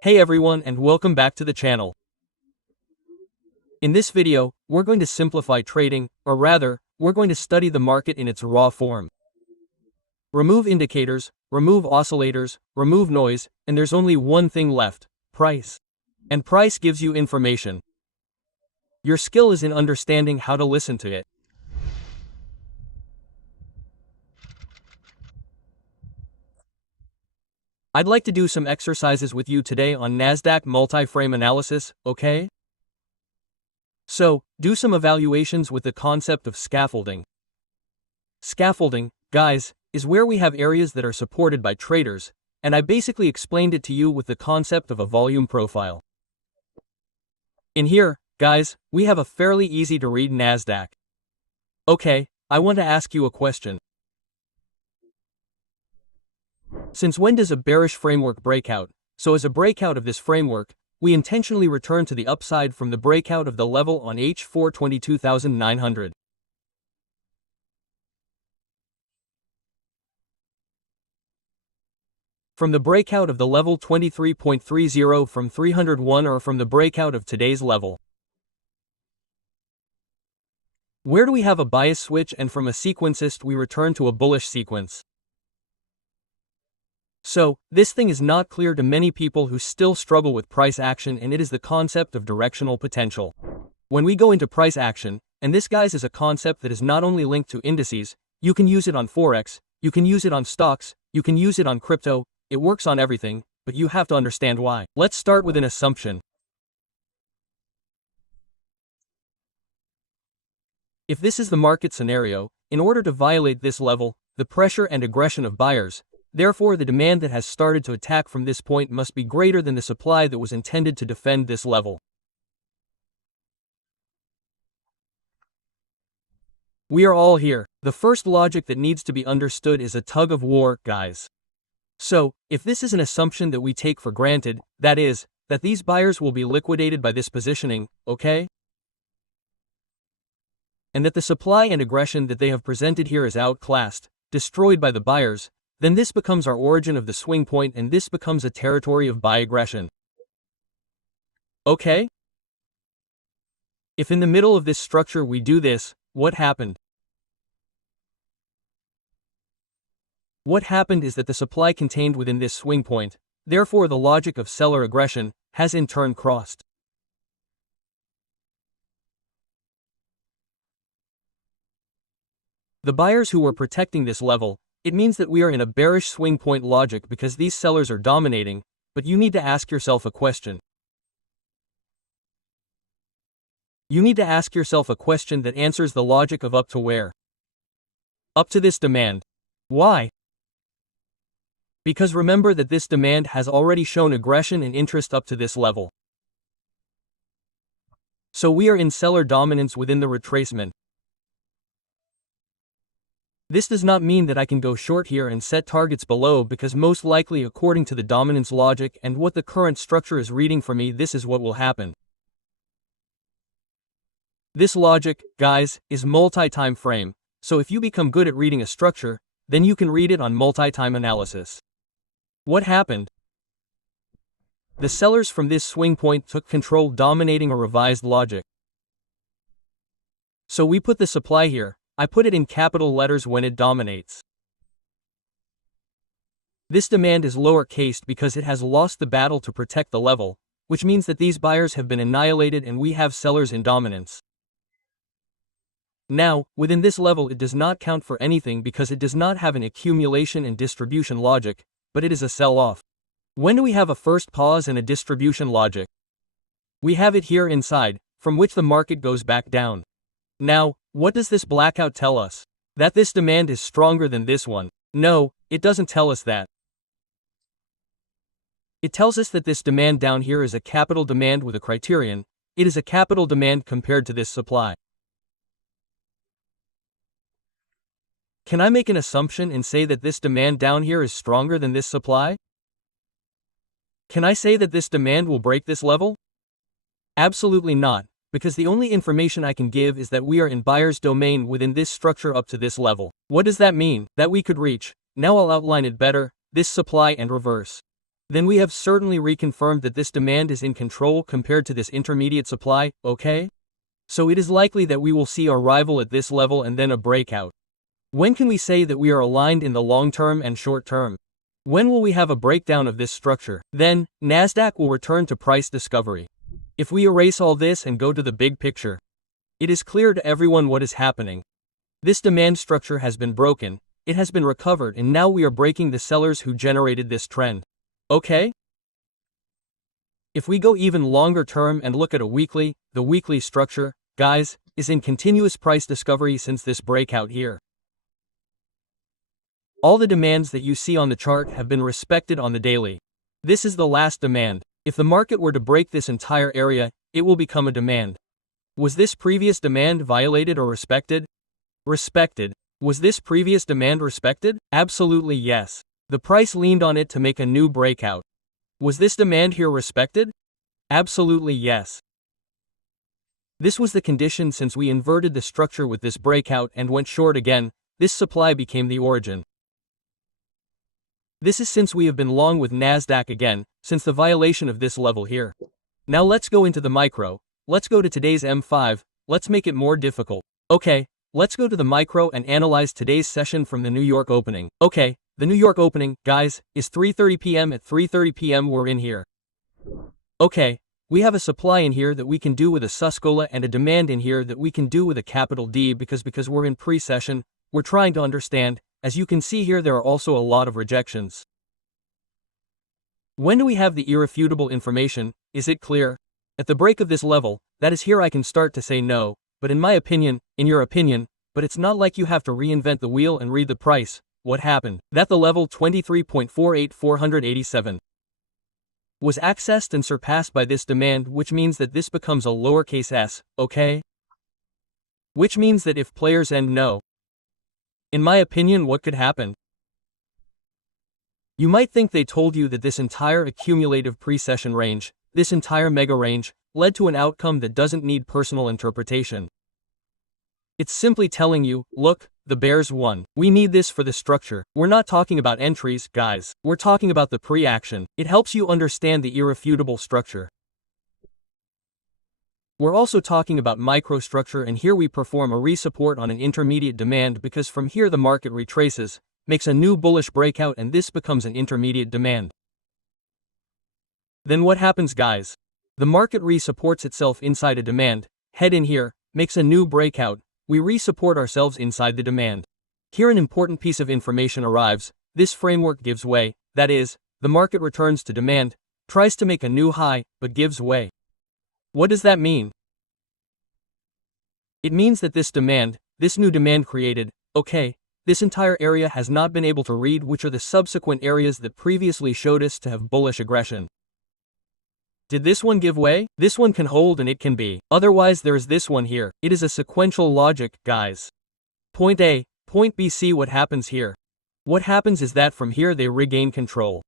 Hey everyone and welcome back to the channel. In this video, we're going to simplify trading, or rather, we're going to study the market in its raw form. Remove indicators, remove oscillators, remove noise, and there's only one thing left: price. And price gives you information. Your skill is in understanding how to listen to it. I'd like to do some exercises with you today on Nasdaq multi-frame analysis, okay? So, do some evaluations with the concept of scaffolding. Scaffolding, guys, is where we have areas that are supported by traders, and I basically explained it to you with the concept of a volume profile. In here, guys, we have a fairly easy to read Nasdaq. Okay, I want to ask you a question. Since when does a bearish framework break out? So as a breakout of this framework, we intentionally return to the upside from the breakout of the level on H4 22,900. From the breakout of the level 23.30 from 301 or from the breakout of today's level. Where do we have a bias switch, and from a sequencist we return to a bullish sequence? So, this thing is not clear to many people who still struggle with price action, and it is the concept of directional potential. When we go into price action, and this guys is a concept that is not only linked to indices, you can use it on Forex, you can use it on stocks, you can use it on crypto, it works on everything, but you have to understand why. Let's start with an assumption. If this is the market scenario, in order to violate this level, the pressure and aggression of buyers, therefore the demand that has started to attack from this point must be greater than the supply that was intended to defend this level. We are all here. The first logic that needs to be understood is a tug of war, guys. So, if this is an assumption that we take for granted, that is, that these buyers will be liquidated by this positioning, okay? And that the supply and aggression that they have presented here is outclassed, destroyed by the buyers, then this becomes our origin of the swing point, and this becomes a territory of buy aggression. Okay? If in the middle of this structure we do this, what happened? What happened is that the supply contained within this swing point, therefore the logic of seller aggression, has in turn crossed. The buyers who were protecting this level, it means that we are in a bearish swing point logic because these sellers are dominating, but you need to ask yourself a question. You need to ask yourself a question that answers the logic of up to where? Up to this demand. Why? Because remember that this demand has already shown aggression and interest up to this level. So we are in seller dominance within the retracement. This does not mean that I can go short here and set targets below, because most likely according to the dominance logic and what the current structure is reading for me, this is what will happen. This logic, guys, is multi-time frame, so if you become good at reading a structure, then you can read it on multi-time analysis. What happened? The sellers from this swing point took control, dominating a revised logic. So we put the supply here. I put it in capital letters when it dominates. This demand is lowercased because it has lost the battle to protect the level, which means that these buyers have been annihilated and we have sellers in dominance. Now, within this level it does not count for anything because it does not have an accumulation and distribution logic, but it is a sell-off. When do we have a first pause and a distribution logic? We have it here inside, from which the market goes back down. Now, what does this blackout tell us? That this demand is stronger than this one? No, it doesn't tell us that. It tells us that this demand down here is a capital demand with a criterion. It is a capital demand compared to this supply. Can I make an assumption and say that this demand down here is stronger than this supply? Can I say that this demand will break this level? Absolutely not, because the only information I can give is that we are in buyer's domain within this structure up to this level. What does that mean? That we could reach, now I'll outline it better, this supply and reverse. then we have certainly reconfirmed that this demand is in control compared to this intermediate supply, okay? So it is likely that we will see our rival at this level and then a breakout. When can we say that we are aligned in the long term and short term? When will we have a breakdown of this structure? Then, Nasdaq will return to price discovery. If we erase all this and go to the big picture, it is clear to everyone what is happening. This demand structure has been broken, it has been recovered, and now we are breaking the sellers who generated this trend. Okay? If we go even longer term and look at the weekly structure, guys, is in continuous price discovery since this breakout here. All the demands that you see on the chart have been respected on the daily. This is the last demand. If the market were to break this entire area, it will become a demand. Was this previous demand violated or respected? Respected. Was this previous demand respected? Absolutely yes. The price leaned on it to make a new breakout. Was this demand here respected? Absolutely yes. This was the condition since we inverted the structure with this breakout and went short again. This supply became the origin. This is since we have been long with Nasdaq again, since the violation of this level here. Now let's go into the micro. Let's go to today's M5, let's make it more difficult. Okay, let's go to the micro and analyze today's session from the New York opening. Okay, the New York opening, guys, is 3:30 p.m. At 3:30 p.m. we're in here. Okay, we have a supply in here that we can do with a Suscola and a demand in here that we can do with a capital D because we're in pre-session, we're trying to understand. As you can see here, there are also a lot of rejections. When do we have the irrefutable information? Is it clear? At the break of this level, that is here I can start to say no, but in my opinion, in your opinion, but it's not like you have to reinvent the wheel and read the price. What happened? That the level 23.48487 was accessed and surpassed by this demand, which means that this becomes a lowercase s, okay? Which means that if players end no, in my opinion, what could happen? You might think they told you that this entire accumulative pre-session range, this entire mega range, led to an outcome that doesn't need personal interpretation. It's simply telling you, look, the bears won. We need this for the structure. We're not talking about entries, guys. We're talking about the pre-action. It helps you understand the irrefutable structure. We're also talking about microstructure, and here we perform a resupport on an intermediate demand because from here the market retraces, makes a new bullish breakout, and this becomes an intermediate demand. Then what happens, guys? The market resupports itself inside a demand, head in here, makes a new breakout, we resupport ourselves inside the demand. Here an important piece of information arrives, this framework gives way, that is, the market returns to demand, tries to make a new high, but gives way. What does that mean? It means that this demand, this new demand created, okay, this entire area has not been able to read which are the subsequent areas that previously showed us to have bullish aggression. Did this one give way? This one can hold and it can be. Otherwise there is this one here. It is a sequential logic, guys. Point A, point B, see what happens here. What happens is that from here they regain control.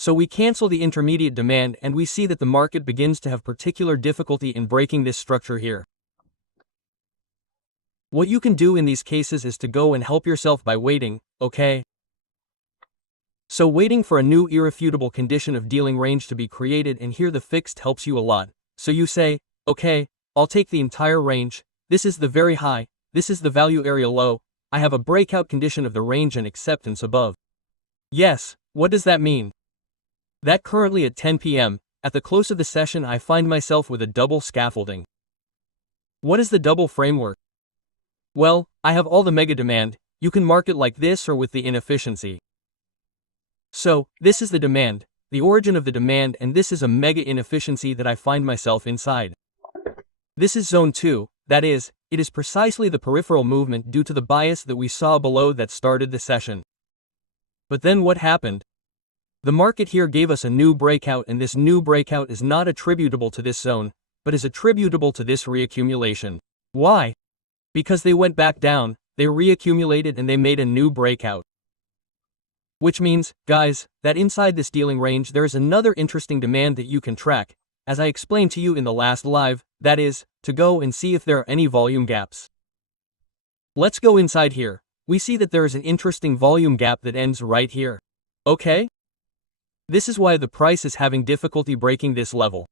So we cancel the intermediate demand and we see that the market begins to have particular difficulty in breaking this structure here. What you can do in these cases is to go and help yourself by waiting, okay? So waiting for a new irrefutable condition of dealing range to be created, and here the fixed helps you a lot. So you say, okay, I'll take the entire range, this is the very high, this is the value area low, I have a breakout condition of the range and acceptance above. Yes, what does that mean? That currently at 10 p.m., at the close of the session I find myself with a double scaffolding. What is the double framework? Well, I have all the mega demand, you can mark it like this or with the inefficiency. So, this is the demand, the origin of the demand, and this is a mega inefficiency that I find myself inside. This is zone 2, that is, it is precisely the peripheral movement due to the bias that we saw below that started the session. But then what happened? The market here gave us a new breakout, and this new breakout is not attributable to this zone, but is attributable to this reaccumulation. Why? Because they went back down, they reaccumulated and they made a new breakout. Which means, guys, that inside this dealing range there is another interesting demand that you can track, as I explained to you in the last live, that is, to go and see if there are any volume gaps. Let's go inside here. We see that there is an interesting volume gap that ends right here. Okay? This is why the price is having difficulty breaking this level.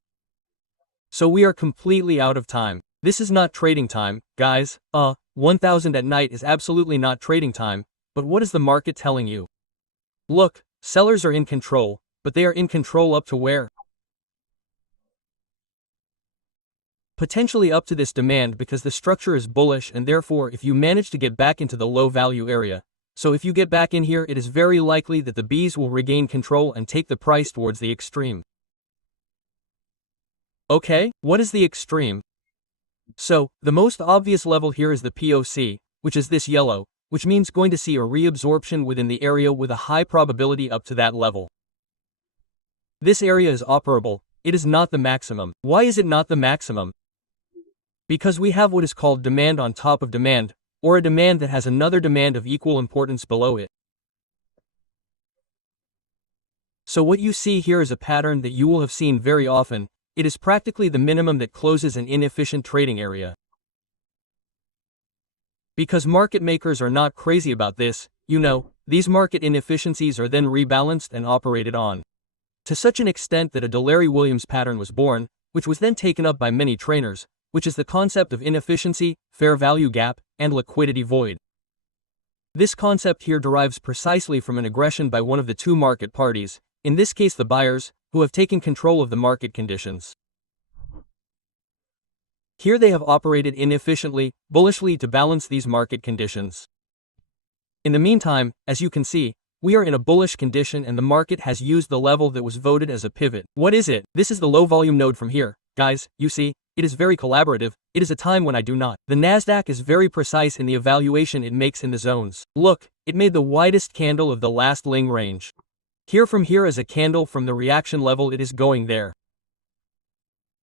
So we are completely out of time. This is not trading time, guys. 1000 at night is absolutely not trading time, but what is the market telling you? Look, sellers are in control, but they are in control up to where? Potentially up to this demand because the structure is bullish, and therefore if you manage to get back into the low value area. So if you get back in here, it is very likely that the bees will regain control and take the price towards the extreme. Okay, what is the extreme? So, the most obvious level here is the POC, which is this yellow, which means going to see a reabsorption within the area with a high probability up to that level. This area is operable, it is not the maximum. Why is it not the maximum? Because we have what is called demand on top of demand, or a demand that has another demand of equal importance below it. So what you see here is a pattern that you will have seen very often. It is practically the minimum that closes an inefficient trading area. Because market makers are not crazy about this, these market inefficiencies are then rebalanced and operated on. To such an extent that a Delary-Williams pattern was born, which was then taken up by many trainers, which is the concept of inefficiency, fair value gap, and liquidity void. This concept here derives precisely from an aggression by one of the two market parties, in this case the buyers, who have taken control of the market conditions. Here they have operated inefficiently, bullishly to balance these market conditions. In the meantime, as you can see, we are in a bullish condition and the market has used the level that was voted as a pivot. What is it? This is the low volume node from here. Guys, you see, it is very collaborative. It is a time when I do not. The Nasdaq is very precise in the evaluation it makes in the zones. Look, it made the widest candle of the last Ling range. Here from here is a candle from the reaction level, it is going there.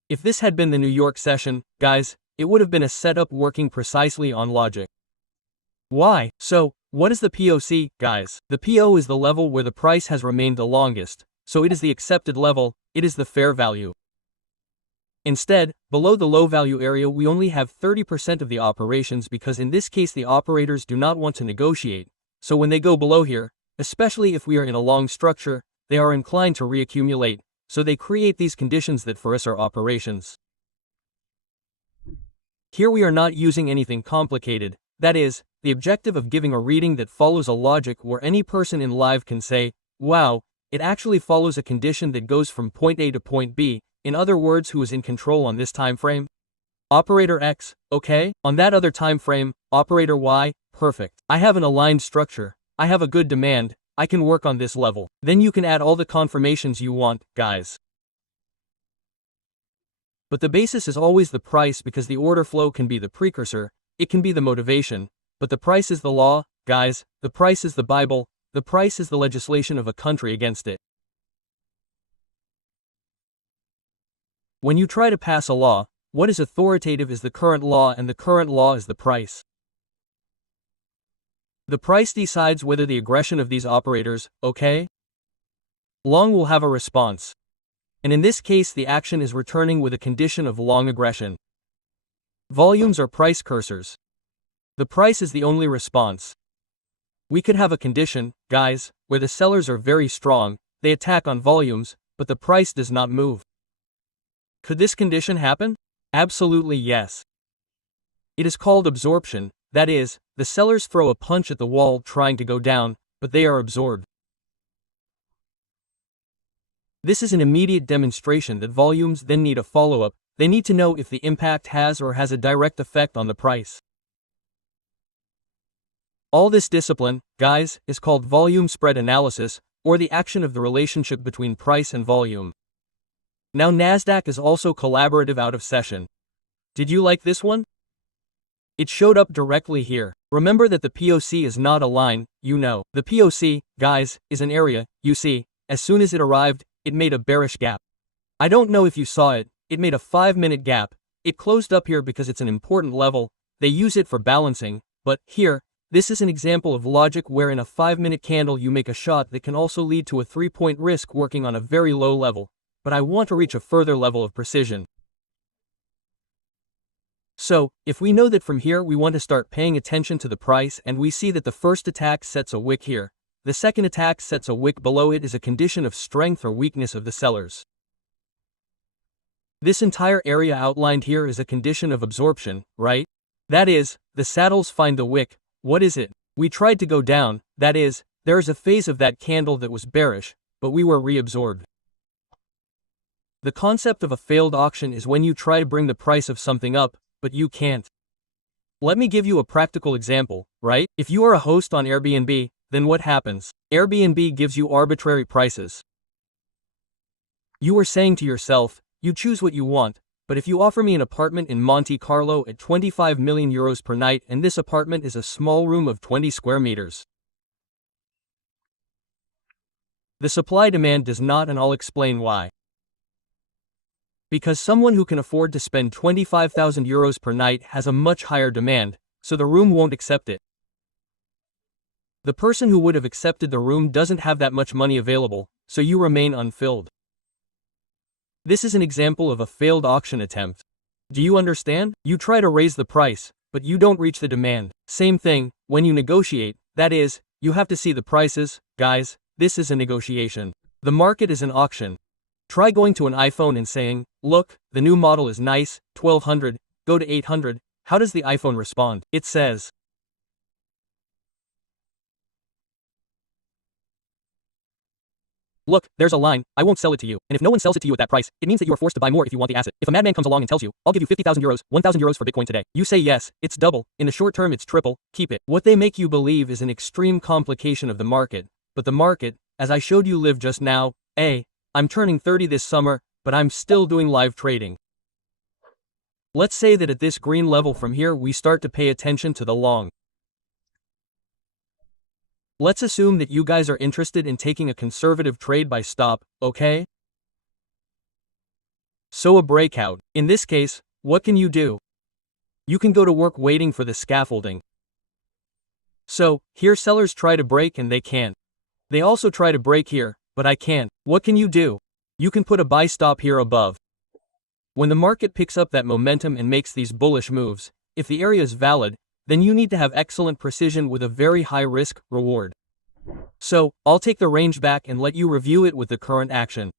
If this had been the New York session, guys, it would have been a setup working precisely on logic. Why? So, what is the POC, guys? The PO is the level where the price has remained the longest, so it is the accepted level, it is the fair value. Instead, below the low value area we only have 30% of the operations because in this case the operators do not want to negotiate, so when they go below here, especially if we are in a long structure, they are inclined to reaccumulate, so they create these conditions that for us are operations. Here we are not using anything complicated, that is, the objective of giving a reading that follows a logic where any person in live can say, wow, it actually follows a condition that goes from point A to point B, in other words who is in control on this time frame? Operator X, okay, on that other time frame, operator Y, perfect. I have an aligned structure. I have a good demand, I can work on this level. Then you can add all the confirmations you want, guys. But the basis is always the price because the order flow can be the precursor, it can be the motivation, but the price is the law, guys, the price is the Bible, the price is the legislation of a country against it. When you try to pass a law, what is authoritative is the current law and the current law is the price. The price decides whether the aggression of these operators, okay? Long will have a response. And in this case the action is returning with a condition of long aggression. Volumes are price cursors. The price is the only response. We could have a condition, guys, where the sellers are very strong, they attack on volumes, but the price does not move. Could this condition happen? Absolutely yes. It is called absorption. That is, the sellers throw a punch at the wall trying to go down, but they are absorbed. This is an immediate demonstration that volumes then need a follow-up, they need to know if the impact has or has a direct effect on the price. All this discipline, guys, is called volume spread analysis, or the action of the relationship between price and volume. Now Nasdaq is also collaborative out of session. Did you like this one? It showed up directly here. Remember that the POC is not a line, The POC, guys, is an area, you see, as soon as it arrived, it made a bearish gap. I don't know if you saw it, it made a 5-minute gap, it closed up here because it's an important level, they use it for balancing, but, here, this is an example of logic where in a 5-minute candle you make a shot that can also lead to a 3-point risk working on a very low level, but I want to reach a further level of precision. So, if we know that from here we want to start paying attention to the price and we see that the first attack sets a wick here, the second attack sets a wick below it is a condition of strength or weakness of the sellers. This entire area outlined here is a condition of absorption, right? That is, the saddles find the wick. What is it? We tried to go down, that is, there is a phase of that candle that was bearish, but we were reabsorbed. The concept of a failed auction is when you try to bring the price of something up, but you can't. Let me give you a practical example, right? If you are a host on Airbnb, then what happens? Airbnb gives you arbitrary prices. You are saying to yourself, you choose what you want, but if you offer me an apartment in Monte Carlo at 25 million euros per night and this apartment is a small room of 20 square meters. The supply-demand does not, and I'll explain why. Because someone who can afford to spend 25,000 euros per night has a much higher demand, so the room won't accept it. The person who would have accepted the room doesn't have that much money available, so you remain unfilled. This is an example of a failed auction attempt. Do you understand? You try to raise the price, but you don't reach the demand. Same thing, when you negotiate, that is, you have to see the prices. Guys, this is a negotiation. The market is an auction. Try going to an iPhone and saying, look, the new model is nice, 1200, go to 800, how does the iPhone respond? It says, look, there's a line, I won't sell it to you, and if no one sells it to you at that price, it means that you are forced to buy more if you want the asset. If a madman comes along and tells you, I'll give you 50,000 euros, 1,000 euros for Bitcoin today, you say yes, it's double, in the short term it's triple, keep it. What they make you believe is an extreme complication of the market, but the market, as I showed you live just now, I'm turning 30 this summer, but I'm still doing live trading. Let's say that at this green level from here we start to pay attention to the long. Let's assume that you guys are interested in taking a conservative trade by stop, okay? So a breakout. In this case, what can you do? You can go to work waiting for the scaffolding. So, here sellers try to break and they can't. They also try to break here, but I can't. What can you do? You can put a buy stop here above. When the market picks up that momentum and makes these bullish moves, if the area is valid, then you need to have excellent precision with a very high risk reward. So, I'll take the range back and let you review it with the current action.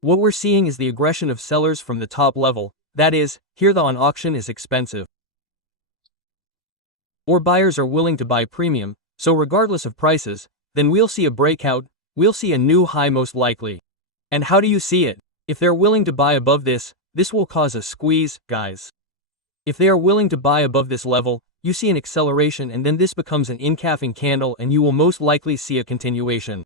What we're seeing is the aggression of sellers from the top level, that is, here the on auction is expensive. Or buyers are willing to buy premium, so regardless of prices, then we'll see a breakout, we'll see a new high most likely. And how do you see it? If they're willing to buy above this will cause a squeeze, guys. If they are willing to buy above this level, you see an acceleration and then this becomes an incalfing candle and you will most likely see a continuation.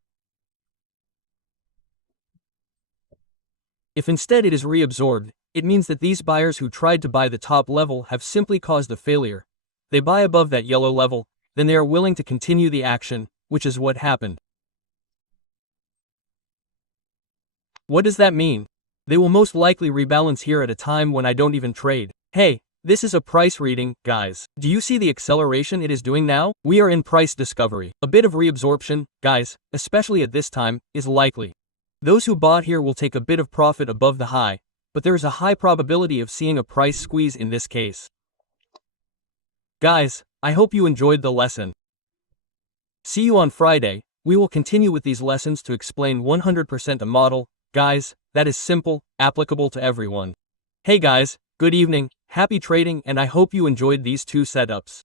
If instead it is reabsorbed, it means that these buyers who tried to buy the top level have simply caused a failure. They buy above that yellow level, then they are willing to continue the action, which is what happened. What does that mean? They will most likely rebalance here at a time when I don't even trade. Hey, this is a price reading, guys. Do you see the acceleration it is doing now? We are in price discovery. A bit of reabsorption, guys, especially at this time, is likely. Those who bought here will take a bit of profit above the high, but there is a high probability of seeing a price squeeze in this case. Guys, I hope you enjoyed the lesson. See you on Friday. We will continue with these lessons to explain 100% a model, guys, that is simple, applicable to everyone. Hey guys, good evening, happy trading, and I hope you enjoyed these two setups.